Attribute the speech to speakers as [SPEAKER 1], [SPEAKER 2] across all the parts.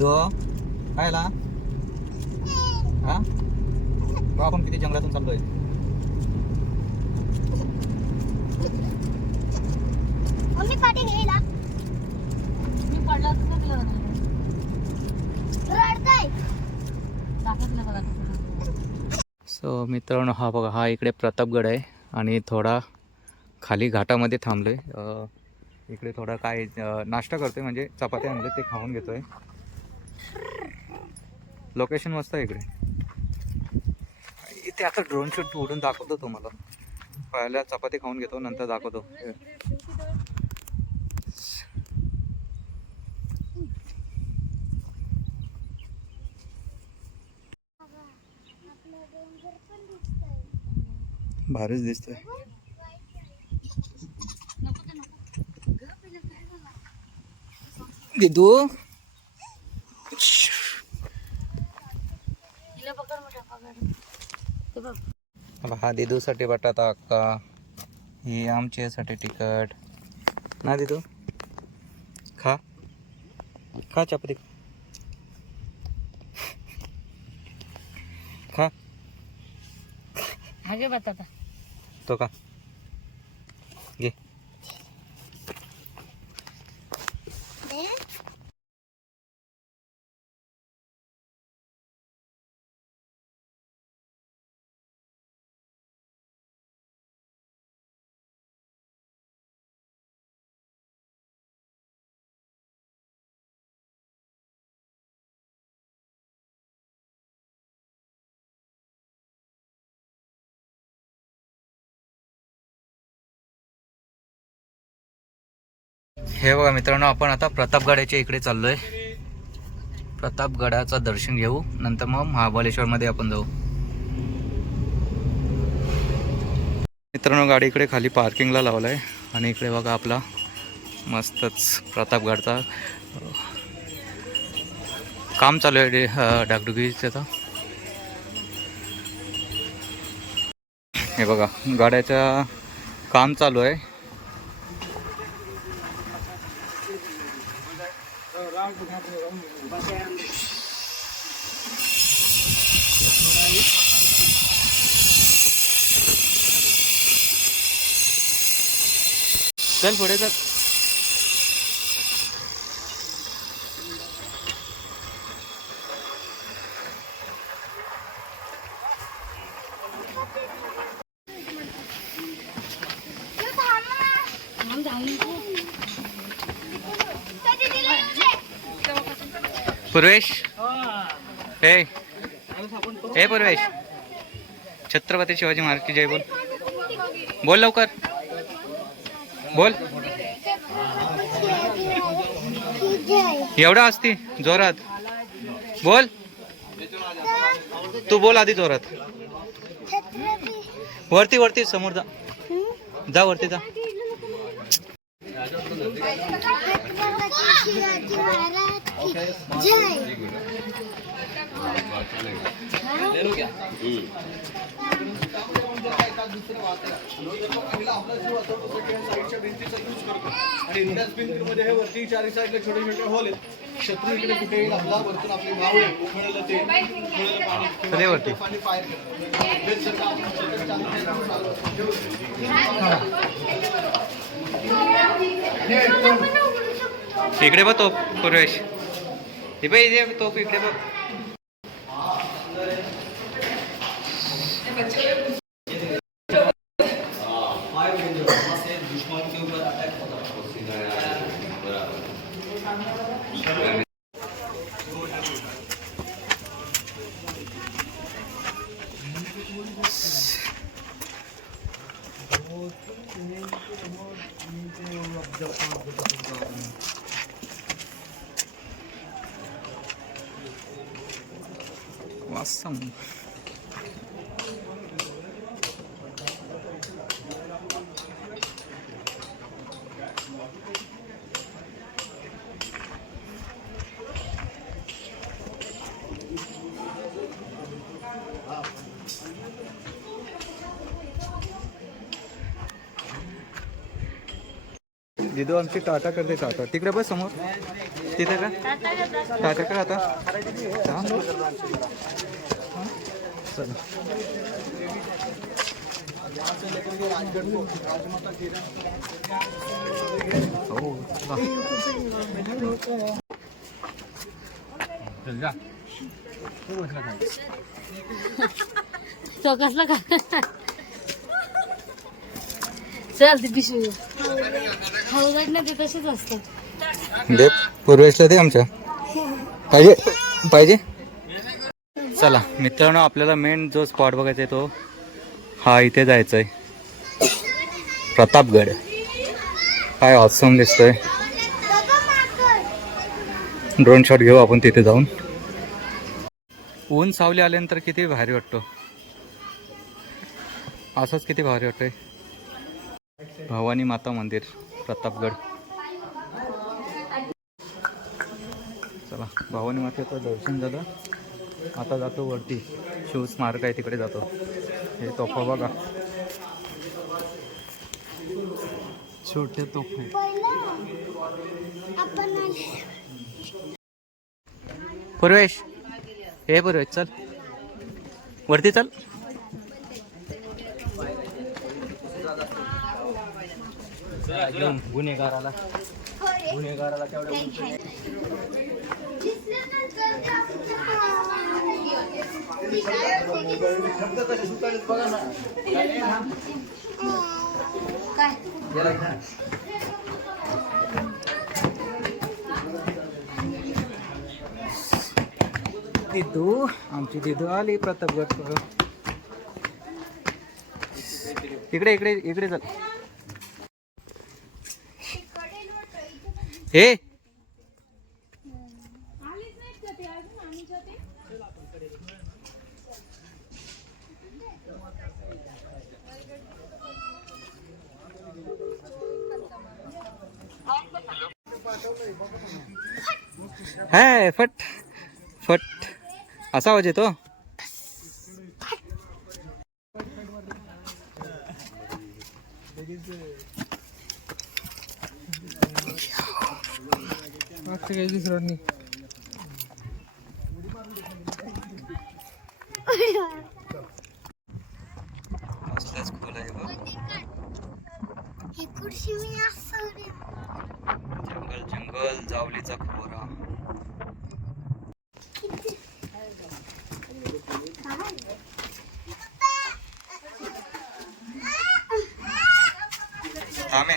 [SPEAKER 1] दो। काय ला हा आपण किती जंगलातून चाललोय.
[SPEAKER 2] मम्मी पाठी घ्यायला
[SPEAKER 3] मी पडला तर तुला
[SPEAKER 2] रडताय.
[SPEAKER 3] दाखवलं बघा
[SPEAKER 1] सो मित्रांनो हा बघा हा इकडे प्रतापगड आहे आणि थोडा खाली घाटामध्ये थांबलोय. अ, इकडे थोडा काय नाश्ता करतोय म्हणजे चपाती आणले ते खाऊन घेतोय. लोकेशन मस्त आहे इकडे. इथे आता ड्रोन शूट उडून दाखवतो तुम्हाला. पहिल्या चपाती खाऊन घेतो नंतर दाखवतो.
[SPEAKER 2] दिसतंय
[SPEAKER 1] भारीच दिसतोय. दिदू?
[SPEAKER 3] तिला पकड मोठा पकड ते बघ.
[SPEAKER 1] अब हा दिदूसाठी बटाटा अक्का ही आमच्यासाठी तिखट. ना दिदू? खा. खा चपाती खा.
[SPEAKER 3] हा बटाटा.
[SPEAKER 1] तो का हे बघा मित्रांनो आपण आता प्रतापगडाच्या इकडे चाललोय. प्रतापगडाचं दर्शन घेऊ. नंतर मग महाबळेश्वरमध्ये आपण जाऊ. मित्रांनो गाडी इकडे खाली पार्किंगला लावलाय. आणि इकडे बघा आपला मस्तच प्रतापगडचा काम चालू आहे डे- डागडुगीचं आता हे बघा गाड्याचं काम चालू आहे. चल पुढे चल
[SPEAKER 2] तू थांब ना. त्या दीदीला बोलले.
[SPEAKER 1] पूर्वेश? हे. हे. पूर्वेश. छत्रपती शिवाजी महाराज की जय बोल. बोल लवकर. बोल. एवढा असती जोरात. बोल. तू बोल आधी जोरात. वरती वरती समोर जा? जा वरती जा.
[SPEAKER 4] वरती चारी छोटे छोटे होल आहेत इकडे कुठे आपला वरतून आपली माव आहे हे
[SPEAKER 1] इकडे बघ तोप पूर्वेश हे बघ इथे तोप इकडे बघ. Nossa. दिदू आमची टाटा करते टाटा. तिकडे बस समोर. तिथे का? टाटा का आता. हा? चला हो चला.
[SPEAKER 3] तो कसला का? चल ती पिशवी. हळद ना ते तसेच असतात
[SPEAKER 1] दे पूर्वेशला दे आमच्या. पाहिजे पाहिजे? चला मित्रांनो आपल्याला मेन जो स्पॉट बघायचा आहे तो हा इथे जायचा आहे प्रतापगड. काय ऑसम दिसतोय. ड्रोन शॉट घेऊ आपण तिथे जाऊन. ऊन सावली आल्यानंतर किती भारी वाटतो. असंच किती भारी वाटतंय. भवानी माता मंदिर प्रतापगड. चला भवानी मातेचं दर्शन झालं. आता जातो वरती. शिवस्मारक आहे तिकडे जातो. हे तोफा बघा. छोटे तोफे.
[SPEAKER 2] पहिलं
[SPEAKER 1] पूर्वेश हे पूर्वेश चल. वरती चल. घेऊन गुन्हेगाराला. गुन्हेगाराला तेवढं दिदू आमची दिदू आली प्रतापगड इकडे इकडे इकडे चल. हे? है फट फट. असा आवाज येतो?
[SPEAKER 2] ही काही मी असं
[SPEAKER 1] जंगल जंगल जावलीचा खोरा. थांबे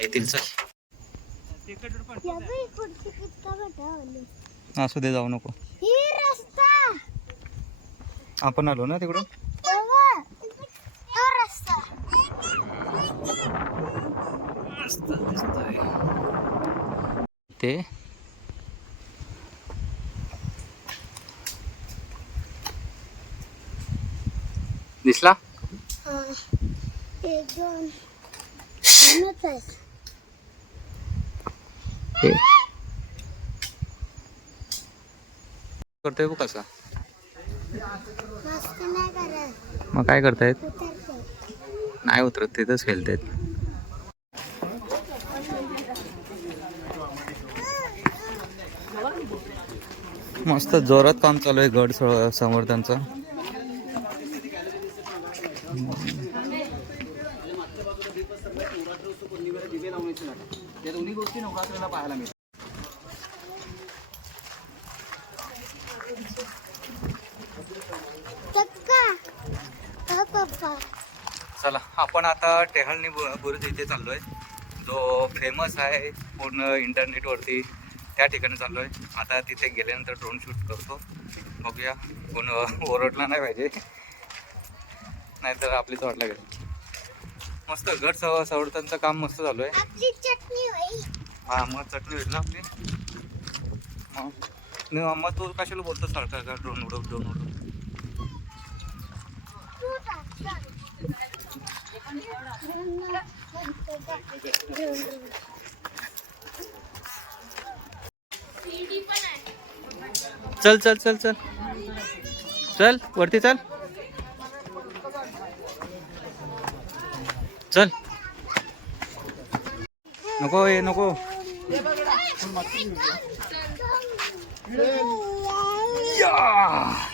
[SPEAKER 1] येतील चल. असू दे जाऊ नको.
[SPEAKER 2] ही रस्ता.
[SPEAKER 1] आपण आलो ना तिकडून?
[SPEAKER 2] बाबा, तो
[SPEAKER 1] दिसला?
[SPEAKER 2] हा. एक दोन दोनच आहेत
[SPEAKER 1] हे करतोय बघ कसा.
[SPEAKER 2] मस्त नाही करत.
[SPEAKER 1] मग काय करतायत?
[SPEAKER 2] उतरते
[SPEAKER 1] नाही उतरत तिथंच खेळतायत. मस्त जोरात काम चालू आहे गड संवर्धनचं चला आपण आता टेहळणी बुरुज इथे चाललोय. जो फेमस आहे पूर्ण इंटरनेटवरती त्या ठिकाणी चाललोय. आता तिथे गेल्यानंतर ड्रोन शूट करतो. बघूया कोण ओरडला नाही पाहिजे. नाहीतर आपलीच वाट लागेल. मस्त गड सव संवर्धनचं काम मस्त चालू आहे.
[SPEAKER 2] आपली
[SPEAKER 1] हा मग चटणी होईल ना आपली? मग मग तू कशाला बोलतो सारखा का ड्रोन उडव ड्रोन उडव. चल चल चल चल. चल वरती चल. चल. नको ये नको. या!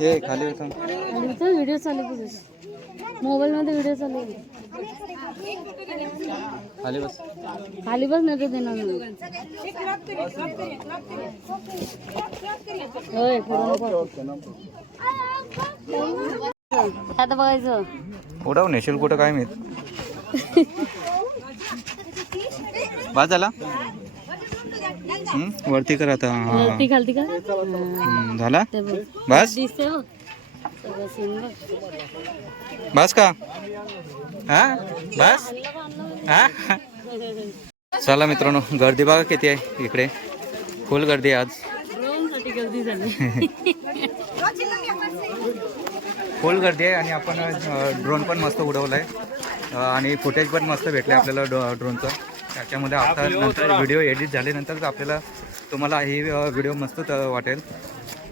[SPEAKER 3] हे
[SPEAKER 1] खाली होता
[SPEAKER 3] व्हिडिओ चालू मोबाईल मध्ये व्हिडिओ चालू
[SPEAKER 1] खाली बस.
[SPEAKER 3] खाली बस नाही तर देणार. होय. आता बघायचं.
[SPEAKER 1] उडव नेशील कुठं काय माहीत? बस झाला हम्म, वरती कर आता हा.
[SPEAKER 3] वरती खालती का?
[SPEAKER 1] हम्म, झाला?
[SPEAKER 3] ते बघ.
[SPEAKER 1] बस?
[SPEAKER 3] दिसते बघ. सगळं scene बघ.
[SPEAKER 1] बस का? हा? बस? हा? चला मित्रांनो गर्दी बघा किती आहे इकडे. फुल गर्दी आहे आज
[SPEAKER 3] गर्दी झाली.
[SPEAKER 1] फुल गर्दी आहे आणि आपण ड्रोन पण मस्त उडवला आहे आणि फुटेज पण मस्त भेटले आपल्याला ड्रो ड्रोनचं त्याच्यामध्ये आता नंतर व्हिडिओ एडिट झाल्यानंतरच आपल्याला तुम्हाला ही व्हिडिओ मस्त वाटेल.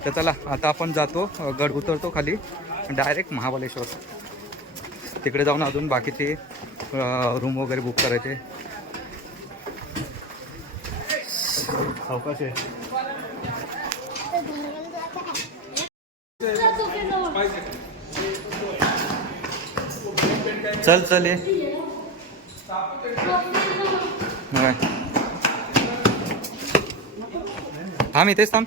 [SPEAKER 1] तर चला आता आपण जातो गड उतरतो खाली डायरेक्ट महाबळेश्वर. तिकडे जाऊन अजून बाकीचे रूम वगैरे बुक करायचे. चल चल ये. काय थांब इथेच थांब